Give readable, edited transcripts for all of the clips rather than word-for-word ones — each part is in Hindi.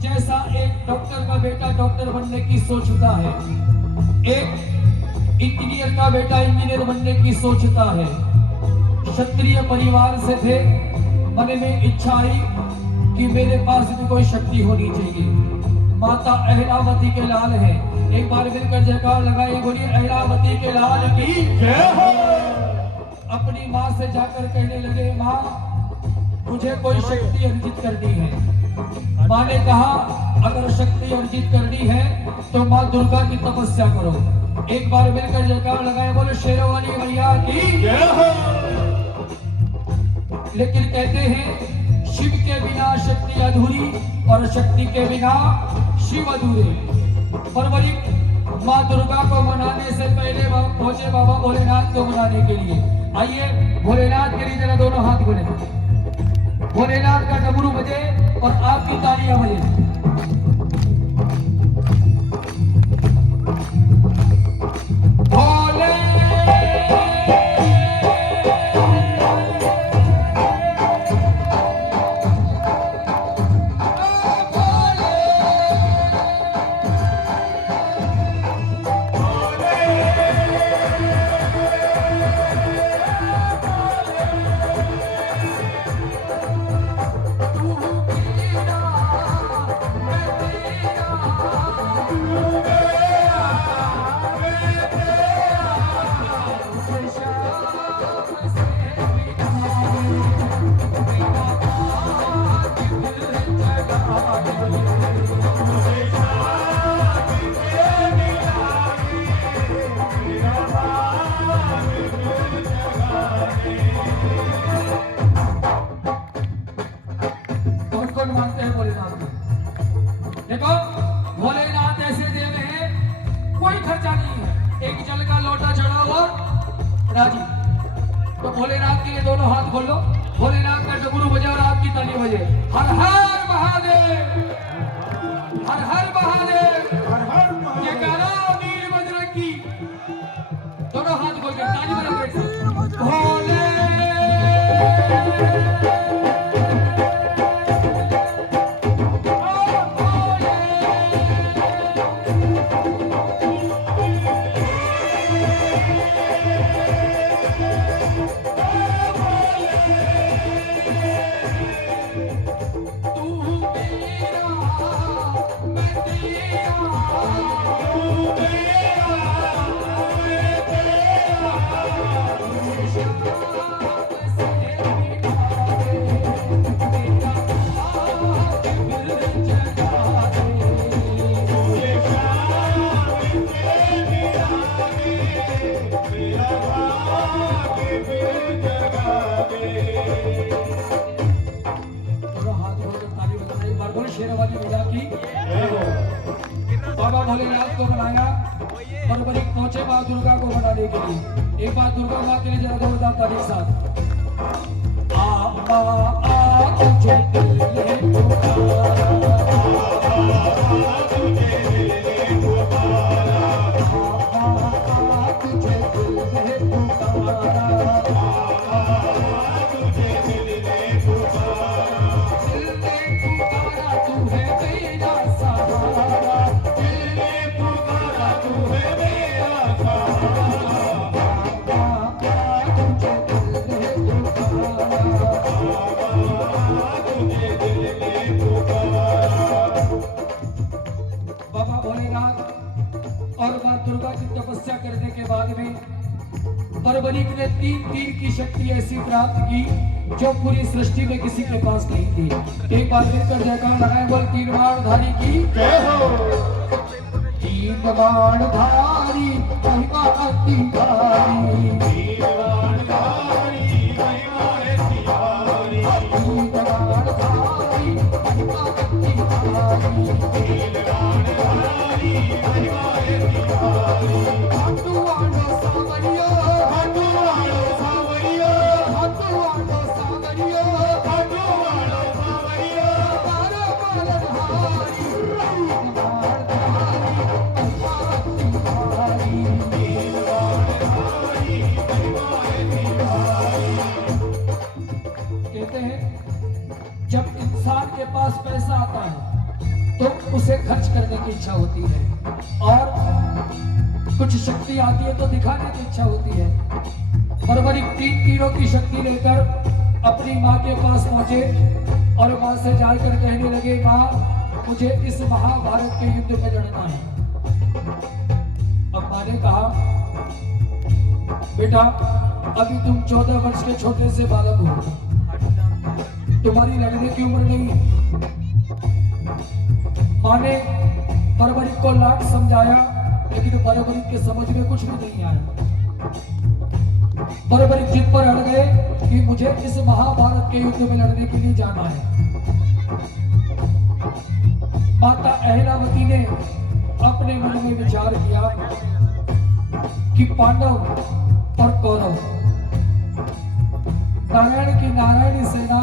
जैसा एक डॉक्टर का बेटा डॉक्टर बनने की सोचता है, एक इंजीनियर का बेटा इंजीनियर बनने की सोचता है। क्षत्रिय परिवार से थे, मन में इच्छा आई कि मेरे पास भी कोई शक्ति होनी चाहिए। माता अहिरावती के लाल है, एक बार मिलकर जयकार लगाए, बोलिए अहिरावती के लाल की जय हो। अपनी माँ से जाकर कहने लगे, माँ मुझे कोई शक्ति अर्जित करनी है। माँ ने कहा अगर शक्ति अर्जित करनी है तो माँ दुर्गा की तपस्या करो। एक बार मिलकर जयकार लगाए, बोले शेरवाली मैया की जय हो। लेकिन कहते हैं शिव के बिना शक्ति अधूरी और शक्ति के बिना शिव अधूरे। फरवरी माँ दुर्गा को मनाने से पहले पहुंचे बाबा भोलेनाथ को मनाने के लिए। आइए भोलेनाथ के लिए जरा दोनों हाथ बोले, भोलेनाथ का डमरू बजे और आपकी तालियां बजे। भोले मानते हैं भोलेनाथ को। देखो भोलेनाथ ऐसे देव हैं, कोई खर्चा नहीं है, एक जल का लोटा चढ़ाओ और राजी। तो भोलेनाथ के लिए दोनों हाथ खोलो, भोलेनाथ का डमरू बजे और आपकी ताली बजे। हर हर महादेव, हर हर महादेव, हर हर महादेव। ये गाना वीर बजरंग की, दोनों हाथ खोल के ताली बजे। भोले शेरवाली मैया की बाबा भोलेनाथ को बनाया और बड़ी पहुंचे माँ दुर्गा को बनाने के लिए। एक बार दुर्गा माँ के लिए जरा जोरदार ताली साथ। आ तुझे दिल ने पुकारा, तुझे दिल ने पुकारा, तुझे दिल ने पुकारा, तुझे दिल ने पुकारा। बाबा भोलेनाथ और मां दुर्गा की तपस्या करने के बाद में परवरिक ने तीन की शक्ति ऐसी प्राप्त की जो पूरी सृष्टि में किसी के पास नहीं थी। एक बार मिलकर जयकार लगाए, बोल तीन बाणधारी की जय हो। तीन बाणधारी महिमा अति भारी, तीन बाणधारी महिमा अति भारी, तीन बाणधारी महिमा अति भारी, तीन बाणधारी महिमा अति भारी। हाथू आनो सावरियो, हाथू आनो सावरियो, हाथू आनो सावरियो, हाथू आनो सावरियो, बारो बालधारी, तीन बाणधारी महिमा अति भारी, तीन बाणधारी महिमा अति भारी। कहते हैं जब इंसान के पास पैसा आता है तो उसे खर्च करने की इच्छा होती है, और कुछ शक्ति आती है तो दिखाने की इच्छा होती है। बर्बरीक 3 तीरों की शक्ति लेकर अपनी माँ के पास पहुंचे और माँ से जाकर कहने लगे, माँ मुझे इस महाभारत के युद्ध में लड़ना है। अब माँ ने कहा, बेटा अभी तुम 14 वर्ष के छोटे से बालक हो, तुम्हारी लड़ने की उम्र नहीं है। माँ ने बर्बरीक को लाख समझाया, लेकिन बर्बरीक के समझ में कुछ भी नहीं आया। बर्बरीक जिद पर अड़ गए कि मुझे इस महाभारत के युद्ध में लड़ने के लिए जाना है। माता अहलावती ने अपने मन में विचार किया कि पांडव और कौरव, नारायण की नारायणी सेना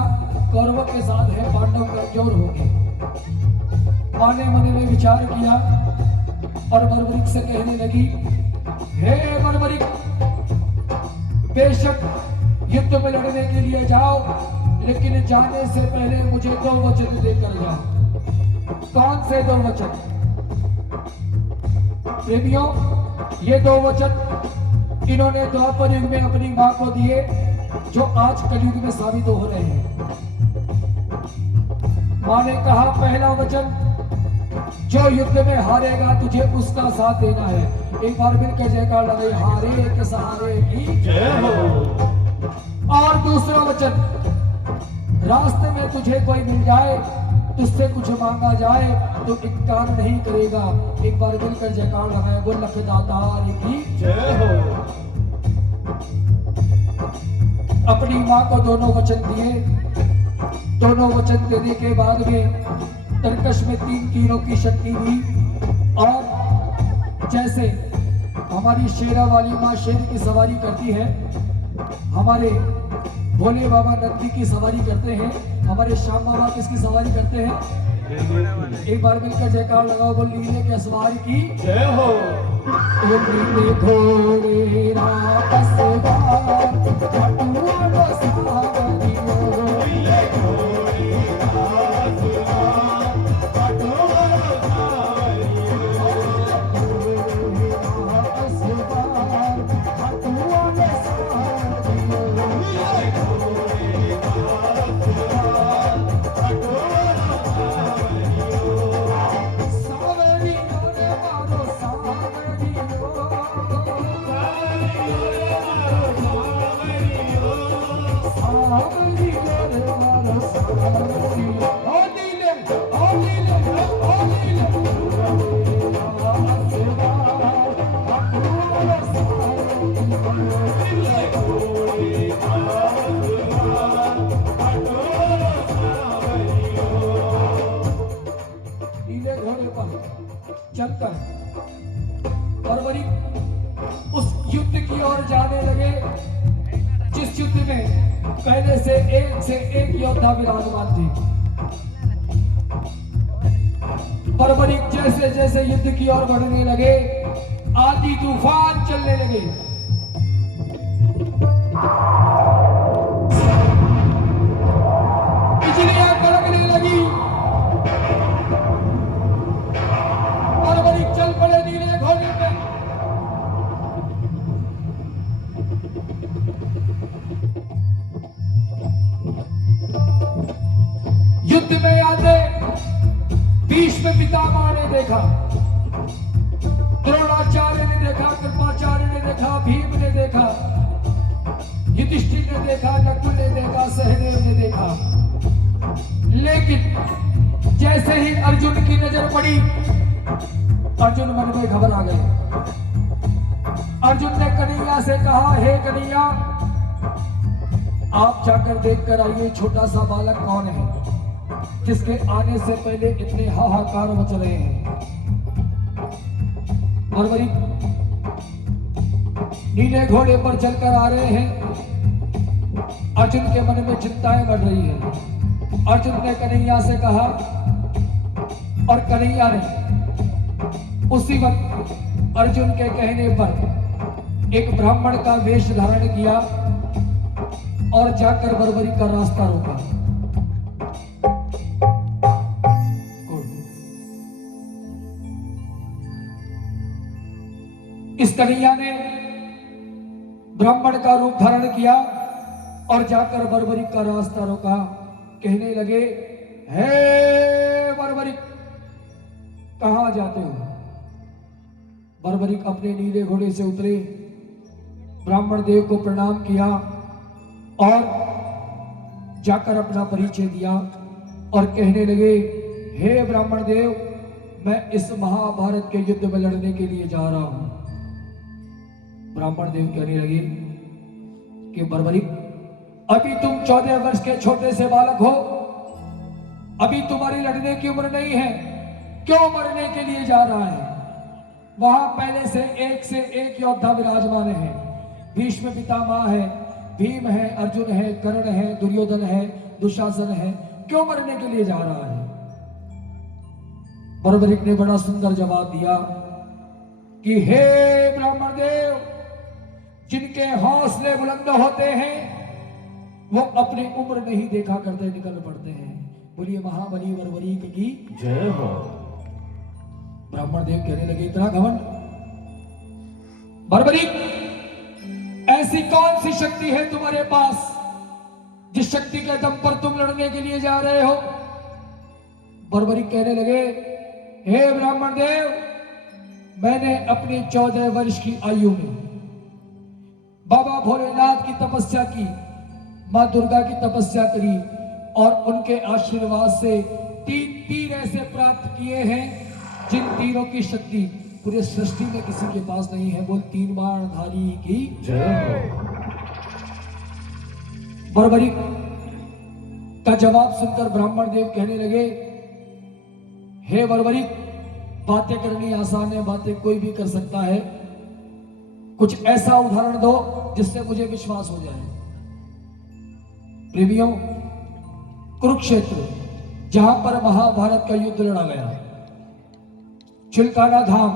कौरवों के साथ है, पांडव कमजोर होंगे। मां ने मन में विचार किया और बर्बरीक से कहने लगी, हे बर्बरीक, बेशक युद्ध में लड़ने के लिए जाओ, लेकिन जाने से पहले मुझे 2 वचन देकर जाओ। कौन से 2 वचन? प्रेमियों, ये 2 वचन इन्होंने द्वापर युग में अपनी मां को दिए, जो आज कलयुग में साबित हो रहे हैं। मां ने कहा, पहला वचन, जो युद्ध में हारेगा तुझे उसका साथ देना है। एक बार मिलकर जयकार लगाए, हारे के सहारे की जय हो। और दूसरा वचन, रास्ते में तुझे कोई मिल जाए, तुझसे कुछ मांगा जाए तो इनकार नहीं करेगा। एक बार मिलकर जयकार लगाए, वो लखदातार की जय हो। अपनी मां को दोनों वचन दिए। दोनों वचन देने के बाद में तरकश में 3 तीरों की शक्ति दी, और जैसे हमारी शेरा वाली माँ शेर की सवारी करती है, हमारे भोले बाबा नंदी की सवारी करते हैं, हमारे श्याम बाबा किसकी सवारी करते हैं? एक बार मिलकर जयकार लगाओ, बोल नीले के सवारी की जय हो। नीले घोड़े रात सवार, खटुआ सवारी हो। नीले घोड़े रात सवार, खटुआ सवारी हो। रात सवार, खटुआ सवारी हो। नीले घोड़े रात सवार, खटुआ सवारी हो। सावरी रे मारो सावरी हो। सावरी रे मारो सावरी हो। ओ नीले, ओ नीले, ओ नीले। रात सवार, खटुआ सवारी हो। नीले घोड़े रात सवार, खटुआ सवारी हो। नीले घोड़े पर चलकर बर्बरीक उस युद्ध की ओर जाने लगे, जिस युद्ध में पहले से एक योद्धा विराजमान थे। बर्बरीक जैसे जैसे युद्ध की ओर बढ़ने लगे, आंधी तूफान चलने लगे। बिजलियां कड़कने लगी। बर्बरीक चल पड़े नीले घोड़े पे। युद्ध में आते भीष्म पितामह ने देखा, द्रोणाचार्य ने देखा, कृपाचार्य ने देखा, भीम ने देखा, युधिष्ठिर ने देखा, नकुल ने देखा, सहदेव ने देखा। लेकिन जैसे ही अर्जुन की नजर पड़ी, अर्जुन मन में घबरा गए। अर्जुन ने कन्हैया से कहा, हे कन्हैया, आप जाकर देखकर आइए, छोटा सा बालक कौन है जिसके आने से पहले इतने हाहाकार मच रहे हैं। बर्बरीक नीले घोड़े पर चलकर आ रहे हैं। अर्जुन के मन में चिंताएं बढ़ रही है। अर्जुन ने कन्हैया से कहा, और कन्हैया ने उसी वक्त अर्जुन के कहने पर एक ब्राह्मण का वेश धारण किया और जाकर बर्बरीक का रास्ता रोका। इस कन्हैया ने ब्राह्मण का रूप धारण किया और जाकर बर्बरीक का रास्ता रोका। कहने लगे, हे बर्बरीक, कहां जाते हो? बर्बरीक अपने नीले घोड़े से उतरे, ब्राह्मण देव को प्रणाम किया और जाकर अपना परिचय दिया और कहने लगे, हे ब्राह्मण देव, मैं इस महाभारत के युद्ध में लड़ने के लिए जा रहा हूं। ब्राह्मण देव कहने लगे कि बर्बरीक, अभी तुम 14 वर्ष के छोटे से बालक हो, अभी तुम्हारी लड़ने की उम्र नहीं है, क्यों मरने के लिए जा रहा है? वहां पहले से एक योद्धा विराजमान है। भीष्म पितामह है, भीम है, अर्जुन है, कर्ण है, दुर्योधन है, दुशासन है, क्यों मरने के लिए जा रहा है? बर्बरीक ने बड़ा सुंदर जवाब दिया कि हे ब्राह्मण देव, जिनके हौसले बुलंद होते हैं वो अपनी उम्र नहीं देखा करते, निकल पड़ते हैं। बोलिए महाबली बर्बरीक की जय हो। ब्राह्मण देव कहने लगे, इतना घमंड? बर्बरीक, ऐसी कौन सी शक्ति है तुम्हारे पास जिस शक्ति के दम पर तुम लड़ने के लिए जा रहे हो? बर्बरीक कहने लगे, हे ब्राह्मण देव, मैंने अपनी 14 वर्ष की आयु में बाबा भोलेनाथ की तपस्या की, मां दुर्गा की तपस्या करी और उनके आशीर्वाद से 3 तीर ऐसे प्राप्त किए हैं जिन तीरों की शक्ति पूरे सृष्टि में किसी के पास नहीं है। बोल 3 बाणधारी की जय हो। बर्बरीक का जवाब सुनकर ब्राह्मण देव कहने लगे, हे बर्बरीक, बातें करनी आसान है, बातें कोई भी कर सकता है, कुछ ऐसा उदाहरण दो जिससे मुझे विश्वास हो जाए। प्रेमियों, कुरुक्षेत्र जहां पर महाभारत का युद्ध लड़ा गया, चिलकाना धाम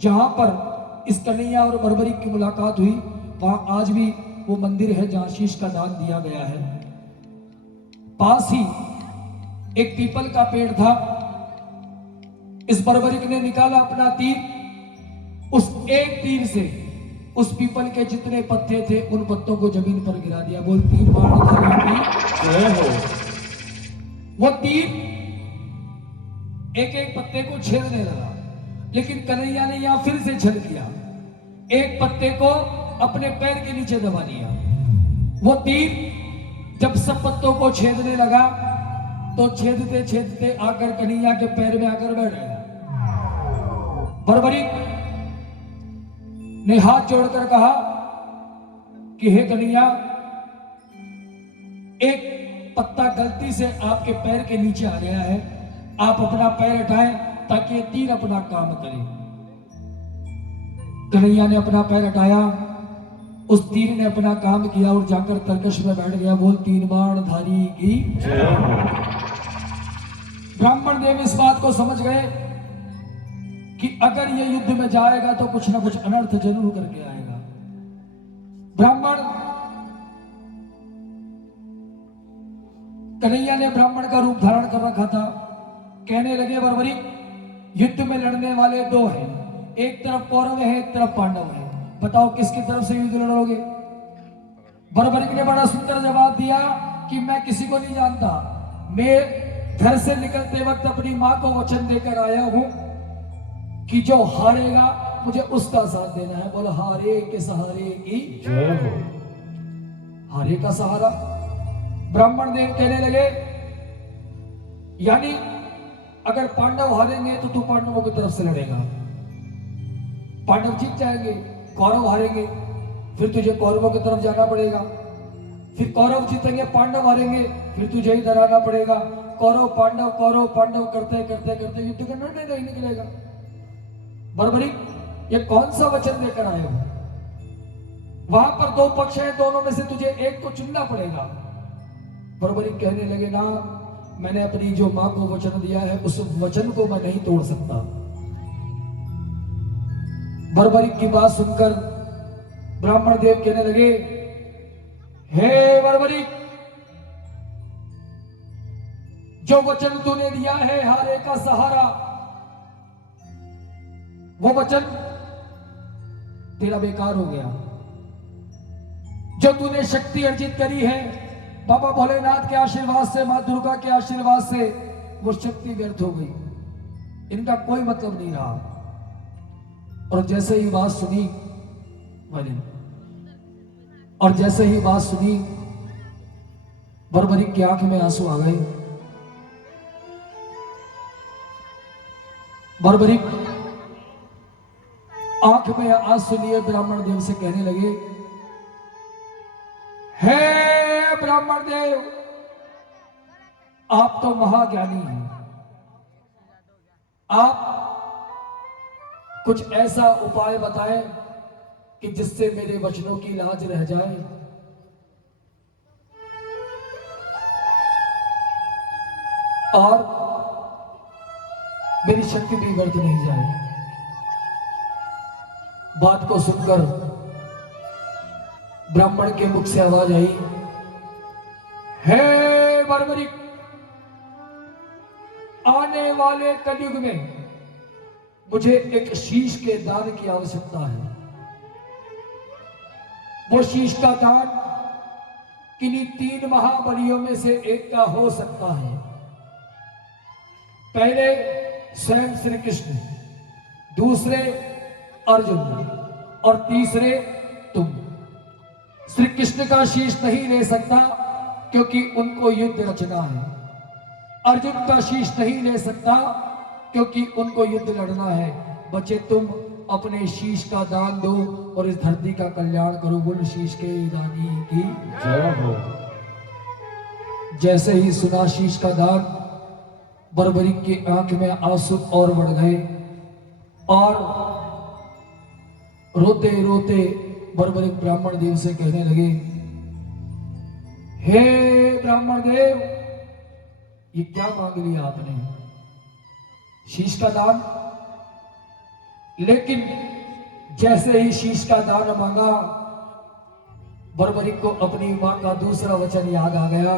जहां पर इस कन्हैया और बर्बरीक की मुलाकात हुई, वहां आज भी वो मंदिर है जहां शीश का दान दिया गया है। पास ही एक पीपल का पेड़ था। इस बर्बरीक ने निकाला अपना तीर, उस एक तीर से उस पीपल के जितने पत्ते थे उन पत्तों को जमीन पर गिरा दिया। बोल 3 बाणधारी की जय हो। वो तीर एक एक पत्ते को छेदने लगा, लेकिन कन्हैया ने यहां फिर से छेद किया, एक पत्ते को अपने पैर के नीचे दबा लिया। वो तीर जब सब पत्तों को छेदने लगा तो छेदते छेदते आकर कन्हैया के पैर में आकर बैठ गया। बर्बरीक ने हाथ जोड़कर कहा कि हे कन्हैया, एक पत्ता गलती से आपके पैर के नीचे आ गया है, आप अपना पैर हटाएं ताकि ये तीर अपना काम करे। कन्हैया ने अपना पैर हटाया, उस तीर ने अपना काम किया और जाकर तरकश में बैठ गया। बोल 3 बाणधारी की जय हो। ब्राह्मण देव इस बात को समझ गए कि अगर ये युद्ध में जाएगा तो कुछ ना कुछ अनर्थ जरूर करके आएगा। ब्राह्मण कन्हैया ने ब्राह्मण का रूप धारण कर रखा था। कहने लगे, बर्बरीक, युद्ध में लड़ने वाले 2 हैं, एक तरफ कौरव है, एक तरफ पांडव है, बताओ किसकी तरफ से युद्ध लड़ोगे? बर्बरीक ने बड़ा सुंदर जवाब दिया कि मैं किसी को नहीं जानता, मैं घर से निकलते वक्त अपनी मां को वचन देकर आया हूं कि जो हारेगा मुझे उसका साथ देना है। बोलो हारे के सहारे की जय हो। हारे का सहारा? ब्राह्मण देव कहने लगे, यानी अगर पांडव हारेंगे तो तू पांडवों की तरफ से लड़ेगा, पांडव जीत जाएंगे, कौरव हारेंगे, फिर तुझे कौरवों की तरफ जाना पड़ेगा, फिर कौरव जीतेंगे, पांडव हारेंगे, फिर तुझे इधर आना पड़ेगा। कौरव पांडव करते करते करते युद्ध का निर्णय नहीं निकलेगा। बर्बरीक, ये कौन सा वचन लेकर आए हो? वहां पर 2 पक्ष हैं, दोनों में से तुझे एक को चुनना पड़ेगा। बर्बरीक कहने लगे, ना, मैंने अपनी जो मां को वचन दिया है उस वचन को मैं नहीं तोड़ सकता। बर्बरीक की बात सुनकर ब्राह्मण देव कहने लगे, हे बर्बरीक, जो वचन तूने दिया है हारे का सहारा, वो वचन तेरा बेकार हो गया। जो तूने शक्ति अर्जित करी है बाबा भोलेनाथ के आशीर्वाद से, मां दुर्गा के आशीर्वाद से, वो शक्ति व्यर्थ हो गई। इनका कोई मतलब नहीं रहा। और जैसे ही बात सुनी और जैसे ही बात सुनी, बर्बरीक की आंख में आंसू आ गए। बर्बरीक आंख में आंसू लिए ब्राह्मण देव से कहने लगे, हे ब्राह्मण देव, आप तो महाज्ञानी हैं। आप कुछ ऐसा उपाय बताएं कि जिससे मेरे वचनों की लाज रह जाए। और मेरी शक्ति भी व्यर्थ नहीं जाए। बात को सुनकर ब्राह्मण के मुख से आवाज आई, हे बर्बरीक, आने वाले कलयुग में मुझे एक शीश के दान की आवश्यकता है। वो शीश का दान किन्हीं 3 महाबलियों में से एक का हो सकता है। पहले स्वयं श्री कृष्ण, दूसरे अर्जुन और तीसरे तुम। श्री कृष्ण का शीश नहीं ले सकता क्योंकि उनको युद्ध रचना है। अर्जुन का शीश नहीं ले सकता क्योंकि उनको युद्ध लड़ना है। बच्चे, तुम अपने शीश का दान दो और इस धरती का कल्याण करो। बोल शीश के दानी की जय हो। जैसे ही सुना शीश का दान, बर्बरीक की आंख में आंसू और बढ़ गए और रोते रोते बर्बरीक ब्राह्मण देव से कहने लगे, हे ब्राह्मण देव, ये क्या मांग लिया आपने? शीश का दान? लेकिन जैसे ही शीश का दान मांगा, बर्बरीक को अपनी मां का दूसरा वचन याद आ गया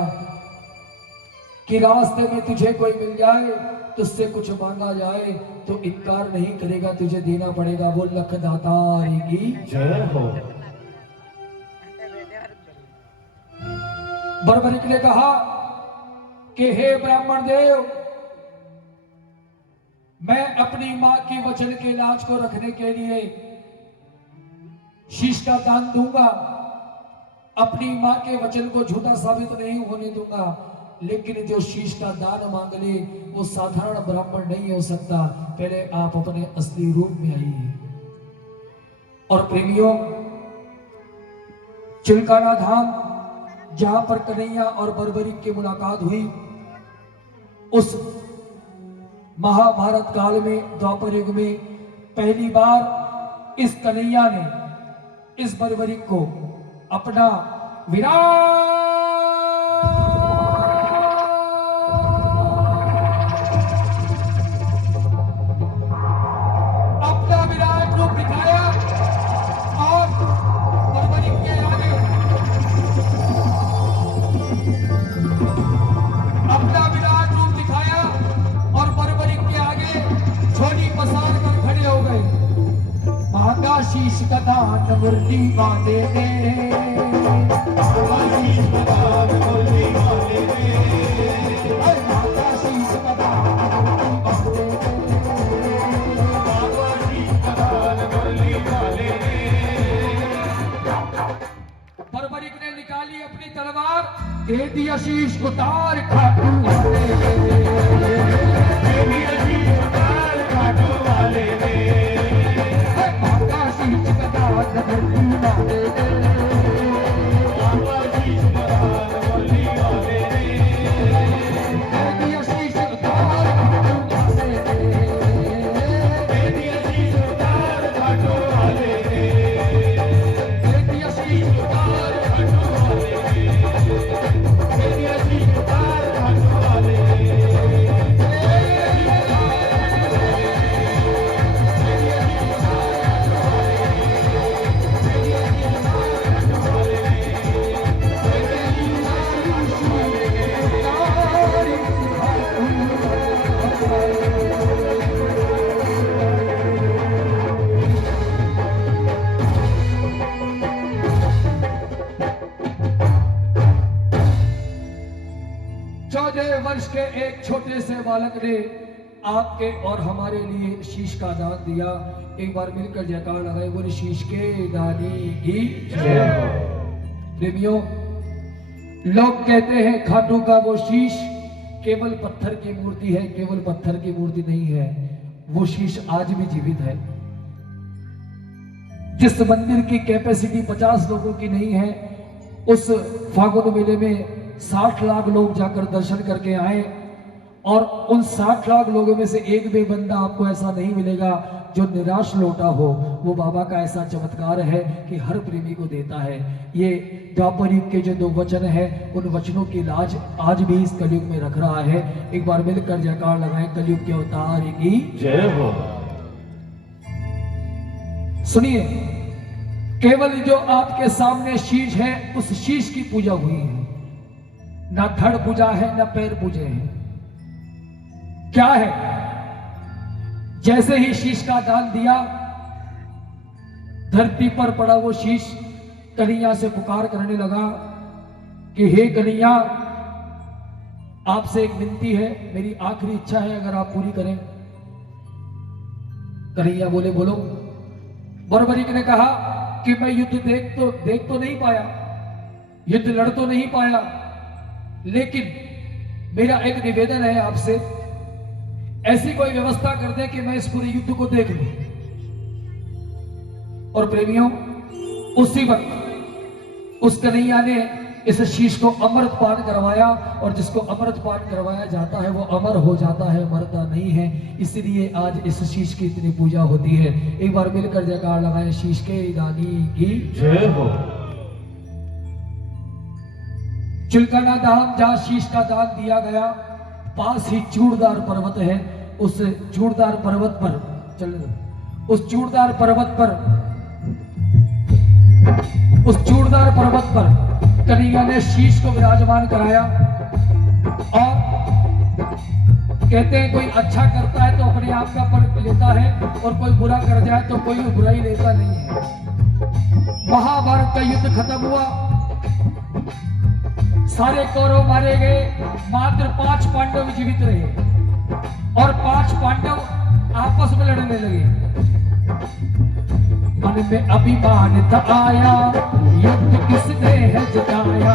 कि रास्ते में तुझे कोई मिल जाए, तुझसे कुछ मांगा जाए तो इनकार नहीं करेगा, तुझे देना पड़ेगा। वो लख दातार की जय हो। बर्बरीक ने कहा कि हे ब्राह्मण देव, मैं अपनी मां की वचन के लाज को रखने के लिए शीश का दान दूंगा। अपनी मां के वचन को झूठा साबित नहीं होने दूंगा। लेकिन जो शीश का दान मांग ले वो साधारण ब्राह्मण नहीं हो सकता। पहले आप अपने असली रूप में आइए। और प्रेमियों, चिल्काना धाम जहां पर कन्हैया और बर्बरीक की मुलाकात हुई, उस महाभारत काल में, द्वापर युग में पहली बार इस कन्हैया ने इस बर्बरीक को अपना विराट रूप दिखाया और बर्बरीक के आगे अपना विराट रूप दिखाया और बर्बरीक के आगे झोली पसार कर खड़े हो गए। मांगा शीश का दान मुरली बांधे दे, मांगा शीश का दान मुरली बांधे दे, मांगा शीश का दान मुरली बांधे दे। बर्बरीक ने निकाली अपनी तलवार, दे दिया शीश उतार खाटू वाले, दे दिया शीश उतार खाटू वाले ने। मांगा शीश का दान मुरली बांधे दे, मांगा शीश का दान मुरली बांधे दे, दे दिया शीश उतार खाटू वाले ने, दे दिया शीश उतार खाटू वाले ने, दे दिया शीश उतार खाटू वाले ने, दे दिया शीश उतार छोटे से बालक ने आपके और हमारे लिए शीश का दान दिया। एक बार मिलकर जयकार लगाए, बोले शीश के दानी की जय हो। प्रेमियों, लोग कहते हैं खाटू का वो शीश केवल पत्थर की मूर्ति है, केवल पत्थर की मूर्ति नहीं है, वो शीश आज भी जीवित है। जिस मंदिर की कैपेसिटी 50 लोगों की नहीं है, उस फागुन मेले में 60 लाख लोग जाकर दर्शन करके आए, और उन 60 लाख लोगों में से एक भी बंदा आपको ऐसा नहीं मिलेगा जो निराश लौटा हो। वो बाबा का ऐसा चमत्कार है कि हर प्रेमी को देता है। ये द्वापर युग के जो 2 वचन है, उन वचनों की लाज आज भी इस कलयुग में रख रहा है। एक बार मिलकर जयकार लगाएं, कलयुग के अवतार की जय हो। सुनिए, केवल जो आपके सामने शीश है, उस शीश की पूजा हुई है, ना धड़ पूजा है, ना पैर पूजे हैं। क्या है? जैसे ही शीश का दान दिया, धरती पर पड़ा वो शीश कन्हैया से पुकार करने लगा कि हे कन्हैया, आपसे एक विनती है, मेरी आखिरी इच्छा है, अगर आप पूरी करें। कन्हैया बोले, बोलो। बरबरीक ने कहा कि मैं युद्ध देख तो नहीं पाया, युद्ध लड़ तो नहीं पाया, लेकिन मेरा एक निवेदन है आपसे, ऐसी कोई व्यवस्था कर दे कि मैं इस पूरे युद्ध को देख लूं। और प्रेमियों, उसी वक्त उस कन्हैया ने इस शीश को अमृत पान करवाया, और जिसको अमृत पान करवाया जाता है वो अमर हो जाता है, मरता नहीं है। इसलिए आज इस शीश की इतनी पूजा होती है। एक बार मिलकर जयकार लगाएं, शीश के दानी की जय हो। चिलकाना धाम, जहां शीश का दान दिया गया, पास ही चूड़दार पर्वत है। उस चूड़दार पर्वत पर उस चूड़दार पर्वत पर कन्हैया ने शीश को विराजमान कराया, और कहते हैं कोई अच्छा करता है तो अपने आप का फल लेता है, और कोई बुरा कर जाए तो कोई बुराई लेता नहीं है। महाभारत का युद्ध खत्म हुआ, सारे कौरव मारे गए, मात्र 5 पांडव जीवित रहे, और 5 पांडव आपस में लड़ने लगे। मन में अभिमान था आया, युद्ध किसने है जिताया,